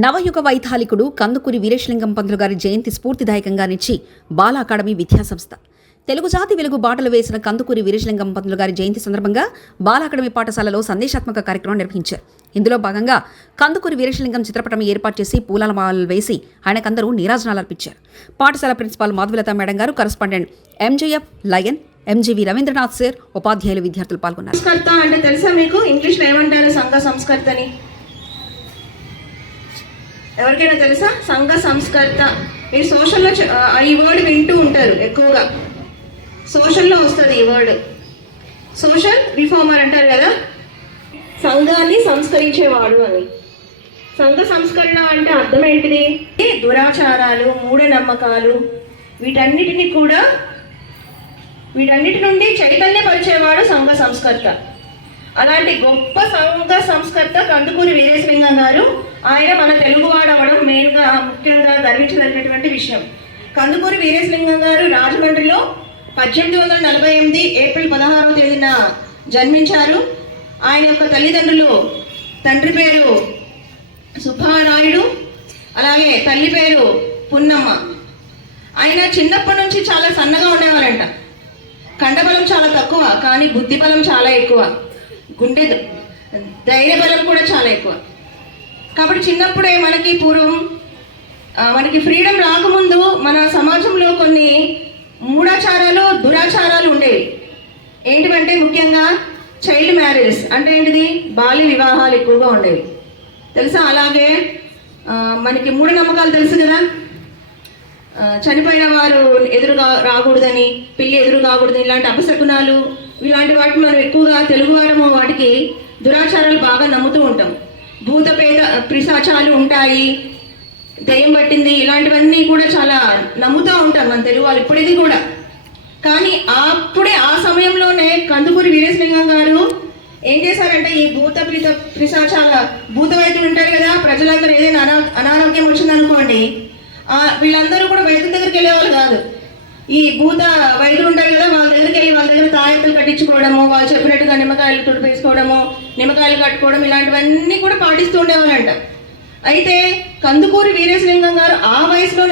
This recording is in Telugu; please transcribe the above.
నవయుగ వైతాళికుడు కందుకూరి వీరేశలింగం పంతులు గారి జయంతి స్ఫూర్తిదాయకంగా నిచ్చి బాల అకాడమీ విద్యాసంస్థ తెలుగు జాతి వెలుగు బాటలు వేసిన కందుకూరి వీరేశలింగం పంతులు గారి జయంతి సందర్భంగా బాల అకాడమీ పాఠశాలలో సందేశాత్మక కార్యక్రమం నిర్వహించారు. ఇందులో భాగంగా కందుకూరి వీరేశలింగం చిత్రపటం ఏర్పాటు చేసి పూలమాలలు వేసి ఆయనకందరూ నీరాజనాలు అర్పించారు. పాఠశాల ప్రిన్సిపాల్ మాధవలత మేడం గారు, correspondent MJF lion, ఎంజీవి Rabindranath sir, ఉపాధ్యాయులు, విద్యార్థులు పాల్గొన్నారు. సంస్కర్త అంటే తెలుసా మీకు? ఇంగ్లీష్లో ఏమంటారు? సంఘ సంస్కర్తని. ఎవరికైనా తెలుసా? సంఘ సంస్కర్త. మీరు సోషల్లో ఈ వర్డ్ వింటూ ఉంటారు ఎక్కువగా. సోషల్లో వస్తుంది ఈ వర్డ్. సోషల్ రిఫార్మర్ అంటారు కదా, సంఘాన్ని సంస్కరించేవాడు అని. సంఘ సంస్కరణ అంటే అర్థం ఏంటిది? దురాచారాలు, మూఢనమ్మకాలు, వీటన్నిటి నుండి చైతన్యపరిచేవాడు సంఘ సంస్కర్త. అలాంటి గొప్ప సంఘ సంస్కర్త కందుకూరి వీరేశలింగం గారు. ఆయన మన తెలుగువాడు అవడం ముఖ్యంగా గర్వించదగినటువంటి విషయం. కందుకూరి వీరేశలింగం గారు రాజమండ్రిలో 1848 ఏప్రిల్ 16వ తేదీన జన్మించారు. ఆయన యొక్క తల్లిదండ్రులు, తండ్రి పేరు సుబ్బానాయుడు, అలాగే తల్లి పేరు పున్నమ్మ. ఆయన చిన్నప్పటి నుంచి చాలా సన్నగా ఉండేవారంట. కండబలం చాలా తక్కువ, కానీ బుద్ధి బలం చాలా ఎక్కువ. గుండె ధైర్య బలం కూడా చాలా ఎక్కువ. కాబట్టి చిన్నప్పుడే మనకి ఫ్రీడమ్ రాకముందు మన సమాజంలో కొన్ని మూఢాచారాలు, దురాచారాలు ఉండేవి. ఏంటివంటే ముఖ్యంగా చైల్డ్ మ్యారేజెస్ అంటే ఏంటిది? బాల్య వివాహాలు ఎక్కువగా ఉండేవి, తెలుసా? అలాగే మనకి మూఢనమ్మకాలు తెలుసు కదా, చనిపోయిన వారు ఎదురుగా రాకూడదని, పిల్లి ఎదురు కాకూడదని, ఇలాంటి అపశకునాలు, ఇలాంటి వాటిని మనం ఎక్కువగా తెలుగువారము వాటికి దురాచారాలు బాగా నమ్ముతూ ఉంటాం. భూత పేద పిశాచాలు ఉంటాయి, దెయ్యం పట్టింది, ఇలాంటివన్నీ కూడా చాలా నమ్ముతూ ఉంటాం మన తెలుగు వాళ్ళు ఇప్పటిది కూడా. కానీ అప్పుడే ఆ సమయంలోనే కందుకూరి వీరేశలింగం గారు ఏం చేశారంటే, ఈ భూత పిశాచాల భూత వైద్యులు ఉంటారు కదా, ప్రజలందరూ ఏదైనా అనారోగ్యం వచ్చిందనుకోండి, వీళ్ళందరూ కూడా వైద్యుల దగ్గరికి వెళ్ళేవాళ్ళు కాదు. ఈ భూత వైద్యులు ఉంటారు కదా, వాళ్ళ దగ్గరికి వెళ్ళి వాళ్ళ దగ్గర తాయెత్తులు కట్టించుకోవడము, వాళ్ళు చెప్పినట్టుగా నిమ్మకాయలు తుడిపేసుకోవడము, నిమ్మకాయలు కట్టుకోవడం, ఇలాంటివన్నీ కూడా పాటిస్తూ ఉండేవాళ్ళంట. అయితే కందుకూరి వీరేశలింగం గారు ఆ వయసులోనే